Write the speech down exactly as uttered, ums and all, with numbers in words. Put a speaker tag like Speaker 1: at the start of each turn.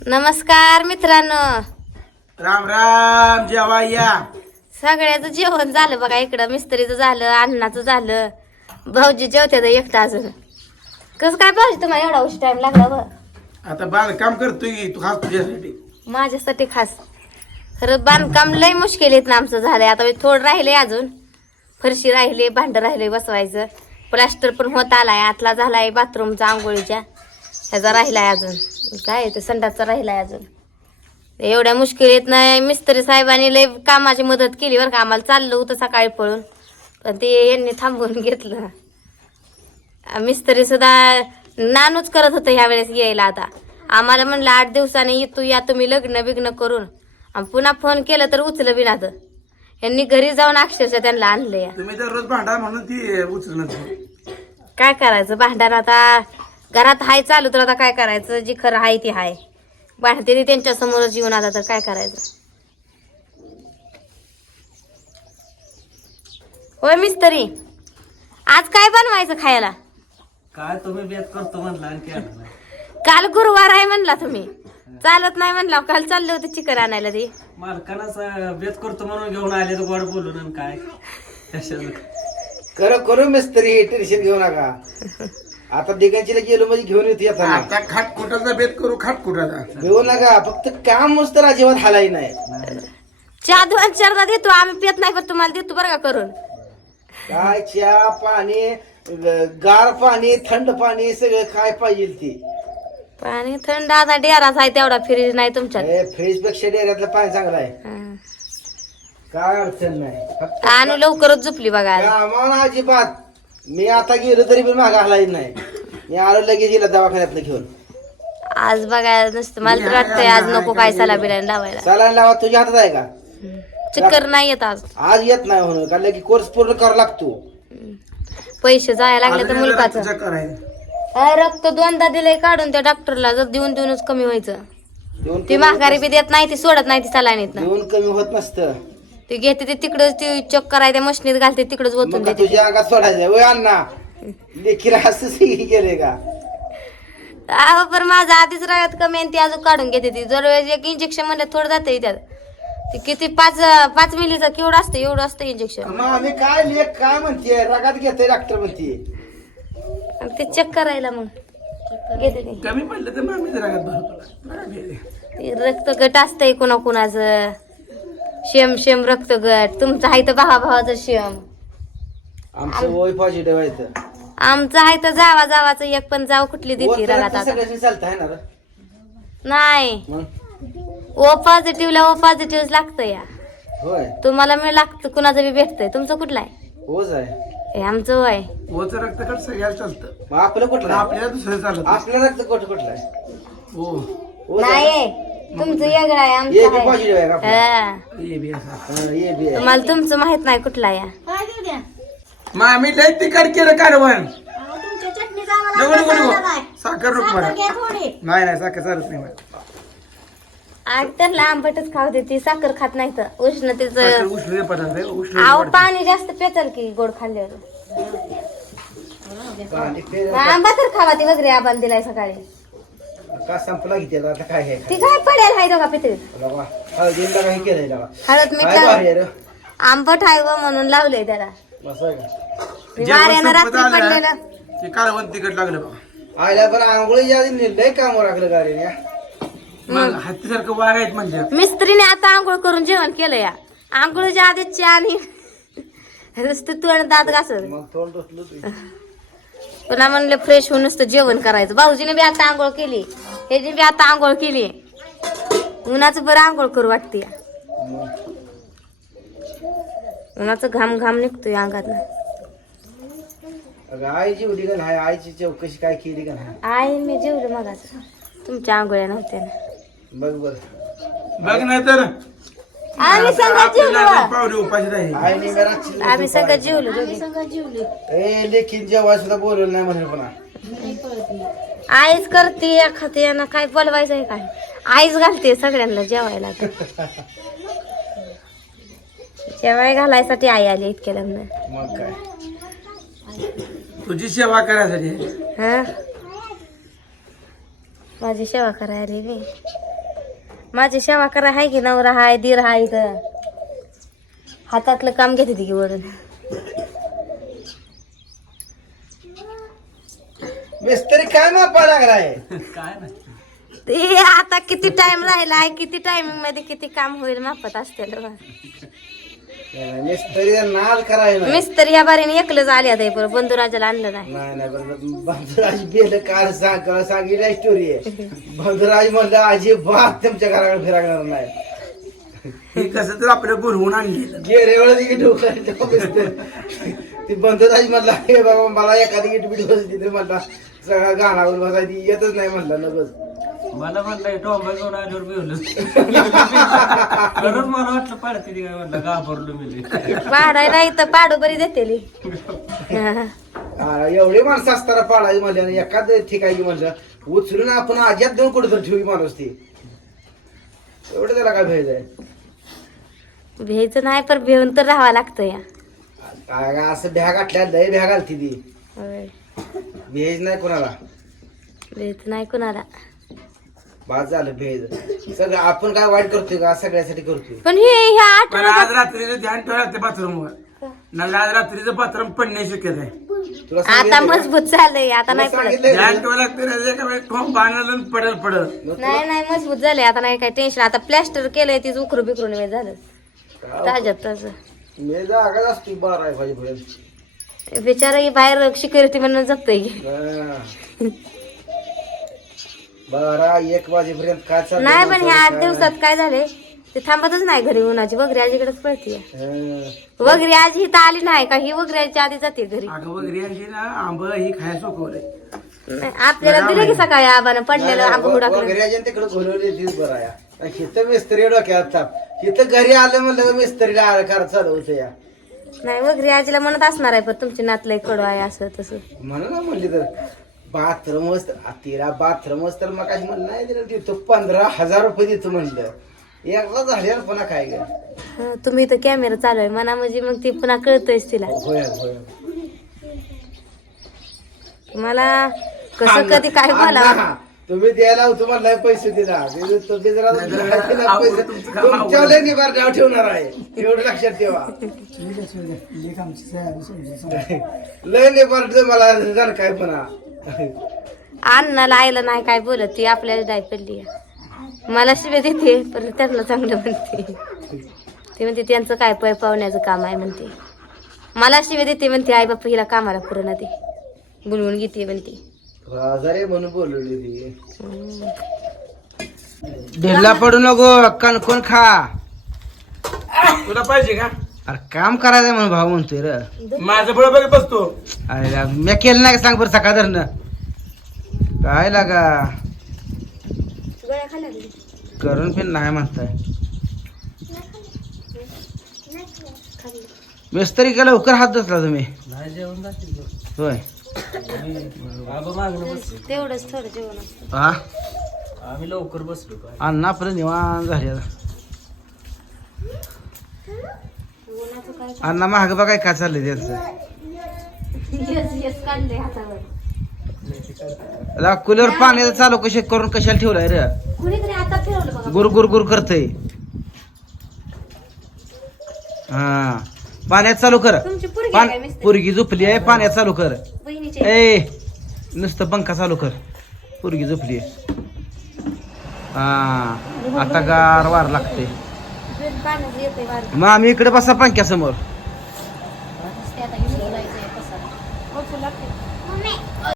Speaker 1: नमस्कार मित्रांनो,
Speaker 2: राम राम जेवा या.
Speaker 1: सगळ्याचं जेवण झालं बघा. इकडं मिस्त्रीचं झालं, अन्नाचं झालं, भाऊजी जेवत्यात एकटं अजून. कसं काय भाऊजी तुम्हाला एवढा उशी टाइम लागला व?
Speaker 2: आता बांधकाम करतोय की तू खास तुझ्यासाठी.
Speaker 1: माझ्यासाठी खास. खरं बांधकाम लय मुश्किल येत ना आमचं झालंय. आता थोडं राहिले, अजून फरशी राहिले, भांड राहिले बसवायचं. प्लास्टर पण होत आलाय, आतला झालाय बाथरूमचा आंघोळीच्या, ह्याचा राहिलाय अजून. काय ते संडासचा राहिलाय अजून. एवढ्या मुश्किल येत नाही. मिस्त्री साहेबांनी लय कामाची मदत केली बरं का. आम्हाला चाललं होतं सकाळी पळून, पण ते यांनी थांबवून घेतलं. मिस्त्री सुद्धा नानूच करत होतं ह्या वेळेस यायला. आता आम्हाला म्हणलं आठ दिवसांनी येतो या तुम्ही लग्न बिग्न करून, आणि पुन्हा फोन केलं तर उचलं बिना. तर यांनी घरी जाऊन अक्षरशः त्यांना आणलंय.
Speaker 2: तुम्ही तर रोज भांडा म्हणून ती उचलत.
Speaker 1: काय करायचं भांडण आता घरात हाय चालू, तर आता काय करायचं. जी खरं हाय ती हाय. भांडते ती त्यांच्या समोरच येऊन, आता तर काय करायचं. होय मिस्त्री, आज काय बनवायचं खायला?
Speaker 3: काय तुम्ही बेत करतो म्हणला आणखी आणलं.
Speaker 1: काल गुरुवार आहे म्हणला तुम्ही, चालत नाही म्हणला. काल चालले होते चिकन आणायला. ते
Speaker 3: मालकानं बेत करतो म्हणून घेऊन आले तर गोड बोलून आणि काय कशाचं.
Speaker 4: करू करू मिस्त्री, टेन्शन घेऊ नका. आता दिगंजीला गेलो म्हणजे घेऊन येते येताना.
Speaker 2: आता खाटकुटाचा बेत करू. खाटकुटाचा
Speaker 4: घेऊ नका, फक्त काम तर अजिबात हालाय नाही.
Speaker 1: चहा दोन चारदा देतो आम्ही, पित नाही पण तुम्हाला देतो बरं का करून.
Speaker 4: काय चहा पाणी, गार पाणी, थंड पाणी, सगळं काय पाहिजे ते.
Speaker 1: पाणी थंड आता डेराच आहे तेवढा, फ्रीज नाही तुमच्यात.
Speaker 4: फ्रीज पेक्षा डेऱ्यातलं पाणी चांगलं आहे.
Speaker 1: हं.
Speaker 4: काय अडचण नाही. फक्त
Speaker 1: आणू लवकरच झोपली बघा आज.
Speaker 4: कामाला अजिबात. मी आता गेलो तरी पण मागा हलाय नाही. मी आलो लगेच गेला दवाखान्यातलं घेऊन.
Speaker 1: आज बघा नुसतं मला तर वाटतंय आज नको काय सला बिलायला लावायला.
Speaker 4: सलाईन लावा तुझ्या हातात आहे का?
Speaker 1: चक्कर नाही येत आज.
Speaker 4: आज येत नाही म्हणून, कारण की कोर्स पूर्ण करावा लागतो.
Speaker 1: पैसे जायला लागले तर मुलगाचं.
Speaker 2: करायचं
Speaker 1: अय, रक्त दोनदा दिलंय काढून त्या डॉक्टरला. जर देऊन देऊनच कमी व्हायचं.
Speaker 4: देऊन
Speaker 1: ती माघारी बी देत नाही, ती सोडत नाही ती सलाईनीत.
Speaker 4: देऊन कमी होत नसतं.
Speaker 1: ती घेते ते तिकडच, ती चेक करायला त्या मशनीत घालते तिकडच ओतून
Speaker 4: मग का
Speaker 1: देते.
Speaker 4: तुझ्या अंगात सोडायचं वय अण्णा? लेखीला असंच केले का?
Speaker 1: अहो पण माझं आधीच राहत कमी आणि ती अजून काढून घेते. ती जर एक इंजेक्शन म्हणलं थोडं जाते त्यात. ती किती पाच पाच मिलीचं केवढं असतं, एवढं असतं इंजेक्शन.
Speaker 4: मग आम्ही काय लेख काय म्हणते, रगात घेते डॉक्टर म्हणते.
Speaker 1: ते चेक करायला मग घेते ती.
Speaker 2: कमी पडलं तर मामी जरा भरतो.
Speaker 1: ते रक्त गट असतंय कुणा कुणाचं. शेम शेम रक्त गट. तुमचं आहे तर भावा भावाचं शेम.
Speaker 4: आमचं वय पॉझिटिव्ह आहे तर.
Speaker 1: आमचं आहे तर जावा जावाचं एक पण जाव कुठली देते रगात आता.
Speaker 4: सगळ्याची चालत आहे ना रे?
Speaker 1: नाही,
Speaker 4: मग
Speaker 1: ओ पॉझिटिव्हला ओ पॉझिटिव्ह लागतं या.
Speaker 4: होय
Speaker 1: तुम्हाला मी लागतं, कुणाचं बी भेटतंय. तुमचं कुठलं आहे?
Speaker 4: होच आहे.
Speaker 1: हे आमचं वय.
Speaker 2: ओचं रक्त कट सगळ्याला चालतं,
Speaker 4: मग आपलं
Speaker 2: पण
Speaker 4: कुठलं आहे?
Speaker 2: आपल्याला दुसरं चालत.
Speaker 4: आपलं रक्त कुठं कुठलं आहे?
Speaker 2: हो
Speaker 4: ओच आहे.
Speaker 1: नाही, तुमचं वेगळं आहे,
Speaker 4: ए
Speaker 1: आमचं
Speaker 4: बी
Speaker 1: आहे.
Speaker 4: पॉझिटिव्ह आहे का आपलं?
Speaker 1: हा.
Speaker 2: ये बी असा.
Speaker 4: हा, ए बी आहे.
Speaker 1: तुम्हाला तुमचं माहित नाही कुठला या.
Speaker 2: मामी लय तिखट केलं कारवण. नको नको नको, साखर नको मला. नाही नाही साखर चालत नाही मला.
Speaker 1: आज त्यांना आंबटच खाऊ देते, साखर खात नाही तर
Speaker 2: साखर
Speaker 1: उष्णतेचं.
Speaker 2: उष्णते पदार्थ आहे, उष्ण
Speaker 1: आव
Speaker 2: पदार्थ.
Speaker 1: पाणी जास्त पेचल की गोड खाल्ल्यावर.
Speaker 4: पाणी फेर-
Speaker 1: आंबा तर खावा, ती वगैरे आबाला दिलाय सकाळी.
Speaker 4: का संपला किती आता काय आहे?
Speaker 1: ती काय पडेल हाय दोघा पितळीत.
Speaker 4: बाबा, हळदीला काही केलंय बाबा.
Speaker 1: हळद मीठ
Speaker 4: काय भारी
Speaker 1: लावलं.
Speaker 4: आहे रे.
Speaker 1: आंबट आहे व म्हणून लावलंय त्याला.
Speaker 4: मस्त आहे का?
Speaker 2: जेवण
Speaker 1: वाऱ्यानं
Speaker 2: संपत
Speaker 1: रात्री
Speaker 2: आलं
Speaker 1: पडलेलं.
Speaker 2: ना, ते कारवण तिखट लागलं बघा.
Speaker 4: आयला पण आंघोळीच्या आधी लय काम लागलं गाडीने.
Speaker 2: मग हत्तीसारखं वागायत म्हणजे.
Speaker 1: मिस्त्रीने आता आंघोळ करून जेवण केलं या. आंघोळीच्या आधी चहा आणि नुसतं तोंड दात घासत.
Speaker 4: मग तोंड टोचलं तू.
Speaker 1: पुन्हा म्हणलं फ्रेश होऊन नुसतं जेवण करायचं. भाऊजीने बी आता आंघोळ केली, ह्याची बी आता आंघोळ केली. उन्हाचं बरं आंघोळ करू वाटते. उन्हाचं घाम घाम निघतोय अंगात.
Speaker 4: अगं आईची उडी का नाही? आईची चौकशी काय केली का नाही?
Speaker 1: आई मी जेवलं मगाच. तुमच्या आंघोळ्या नव्हत्या ना.
Speaker 4: बघ बघ.
Speaker 2: बघ नाही तर
Speaker 1: आम्ही संगत जेवलो.
Speaker 2: पावली उपाशी राहील.
Speaker 4: आईने मी रात्री
Speaker 1: आम्ही सगळं जेवलो दोघी.
Speaker 4: ए लेखीन जेव्हा सुद्धा बोलवलं नाही म्हणेल पुन्हा.
Speaker 1: आईच करते एखादी यांना काय बोलवायचं आहे काय. आईच घालते सगळ्यांना जेवायला. जेवाय घालायसाठी आई आली इतक्या लग्न.
Speaker 4: मग काय
Speaker 2: तुझी सेवा करायसाठी.
Speaker 1: हा, माझी सेवा करायला आली मी. माझी सेवा करा हाय की नवरा हाय दीर हाय इथं हातातलं काम घेते ती की वरून
Speaker 4: मिस्त्री काय मापा लागलाय
Speaker 3: काय नाही
Speaker 1: ते आता किती टाइम राहिलाय किती टायमिंग मध्ये किती काम होईल मापत असते
Speaker 4: मिस्त्री नाद करायला
Speaker 1: मिस्त्री या बारीने एकलंच आले आता बरं बंधुराजाला आणलं नाही
Speaker 4: नाही नाही बरं बंधुराज गेलं काय सांग सांगितलं स्टोरी आहे बंधुराज म्हणलं अजिबात तुमच्या घराकडे फिरागणार नाही
Speaker 2: हे कसं तर आपलं गुरवून आणली
Speaker 4: गेरे वेळ डोकं ती बंधुराज म्हणला हे बाबा मला एखादी गिट बिट बसली तरी म्हणला सगळा गाणावर बसायची येतच नाही म्हणला नकच
Speaker 3: मला म्हणलं टोंबा घेऊन आल्यावर मिळवलं खरंच मला वाटलं पाडते ती काय म्हणलं घाबरलो मी
Speaker 1: पाडायला इथं पाडू बरी देते
Speaker 4: हा, एवढे माणसं असताना पाडायची म्हणलं आणि एखाद ठिकाणी म्हणलं उचलून आपण आज्यात देऊन कुठं तर ठेवी माणूस ती एवढं त्याला काय भेज आहे
Speaker 1: भेयचं नाही पण भेऊन तर राहावं लागतं या
Speaker 4: काय काय असं भ्या गाठल्या लय भ्या घालती ती
Speaker 1: होय.
Speaker 4: भेज नाही कोणाला
Speaker 1: भेयचं नाही कुणाला
Speaker 4: बाद झालं भेज सगळं आपण काय वाईट करतोय का सगळ्यासाठी करतोय
Speaker 1: पण हे ह्या
Speaker 2: पण
Speaker 1: आठवड्यात
Speaker 2: आज रात्रीचं ध्यान ठेवा लागते बाथरूमवर नाही आज रात्रीचं बाथरूम पडणे शक्यत आहे
Speaker 4: तुला
Speaker 1: आता
Speaker 4: सांगितलं का?
Speaker 1: मजबूत झालंय आता
Speaker 4: तुला
Speaker 1: नाही पडत
Speaker 4: सांगितलंय
Speaker 2: ध्यान
Speaker 4: का?
Speaker 2: ठेवा लागते ना एका वेळेस ठोंब बांधलं पडेल पडल
Speaker 1: नाही नाही मजबूत झालंय आता नाही काय टेन्शन आता प्लॅस्टर केलंय तीच उकरू बिकरून वेळ झालं ताज्यात तसं
Speaker 4: मी जागाच असतो बारा एक वाजेपर्यंत
Speaker 1: बिचारा ही बाहेर सिक्युरिटी म्हणून जपतोय
Speaker 4: हा. बारा एक वाजेपर्यंत काय चाललंय
Speaker 1: नाही पण ह्या आठ
Speaker 4: काय
Speaker 1: दिवसात काय झाले ते थांबतच नाही घरी उन्हाची वगैरे आजीकडेच पळतीये
Speaker 4: नाही.
Speaker 1: वगैरे आज ही तर आली नाही का ही वगैरेच्या आधी जाते घरी
Speaker 2: अगं वगैरे यांची ना आंब ही खायला सोपवलंय
Speaker 1: नाही, आपल्याला दिलं की सकाळी आबानं पडलेलं आंबा
Speaker 4: व-
Speaker 1: हुडाकलं
Speaker 4: वगैरे अजून तिकडे घोलवली तीच बरं आहे हिथं मिस्त्री डोक्यात थाप हिथं घरी आलं म्हणलं का मिस्त्रीला आकार चालू होतं या
Speaker 1: नाही वगैरे आजीला म्हणत असणार आहे पण तुमची नातलंय कडू आहे असं तसं
Speaker 4: म्हणून ना म्हणली तर बाथरूम तिला बाथरूम तर मग काही म्हणलं नाही दिलं देतो पंधरा हजार रुपये देतो म्हणलं एकदा झाल्यावर पुन्हा काय ग
Speaker 1: हं, तुम्ही इथं कॅमेरा चालू आहे म्हणा म्हणजे मग ती पुन्हा कळतयच तिला
Speaker 4: होय होय
Speaker 1: मला कसं कधी काय बोला
Speaker 4: अण्णा, तुम्ही द्यायला होतो म्हणलं पैसे दिला ते तुम्ही जरा पैसे
Speaker 2: तुमचं काम अवघड.
Speaker 4: तुमच्यावर लय निभार नाव ठेवणार आहे एवढं लक्षात ठेवा लय निभार मला जण काय पुन्हा
Speaker 1: अण्णाला आईला नाही काय बोलत ती आपल्याला दाय पडली आहे. मला शिवे देते पण त्यांना चांगलं म्हणते ते म्हणते त्यांचं काय पै पाहुण्याचं काम आहे म्हणते मला शिवे देते म्हणते आई बाप्पा हिला कामाला पुरण ते बोलवून घेते म्हणते
Speaker 4: आजारी म्हणून बोलवली ती ढिल्ला पडू नको कणकोण खा
Speaker 2: तुला पाहिजे का
Speaker 4: अरे काम करायचं म्हणून भाऊ म्हणतोय र
Speaker 2: माझं बळ बघ बसतो
Speaker 4: अरे मी केलं नाही का सांग बरं सकाळ धरणं काय लागा
Speaker 1: गोळ्या खाल्ल्या का?
Speaker 4: करून पण नाही म्हणताय मिस्त्री का लवकर हात धरला तुम्ही
Speaker 3: नाही जेवण जातील
Speaker 4: होय
Speaker 3: बाबा मागणं बसलो
Speaker 1: तेवढंच थोडं जेवण असतं
Speaker 4: हा
Speaker 3: आम्ही लवकर बसलो काय
Speaker 4: अण्णा आपलं निवांत झाले
Speaker 1: उन्हाचं काय
Speaker 4: अण्णा महाग बघाय काय चाललंय त्यांचं
Speaker 1: यस यस काढलंय हातावर
Speaker 4: ला कूलर पाण्याचं चालू कशा करून कशाला ठेवलाय रे
Speaker 1: कुणीतरी आता फिरवलं बघा
Speaker 4: गुर गुर गुर करतय हा पाण्यात चालू कर
Speaker 1: तुमची पोरगी
Speaker 4: पान
Speaker 1: काय मिस्त्री?
Speaker 4: पोरगी झोपली आहे पाण्यात चालू कर
Speaker 1: बहिणीचे
Speaker 4: ए नुसतं पंखा चालू कर पोरगी झोपली आहे हा आता गार वार लागते
Speaker 1: पाण्याचं येतंय वारं.
Speaker 4: मग आम्ही इकडे बसा पंख्यासमोर
Speaker 1: ते आता घेऊन जायचंय पसारा. बघू लागते.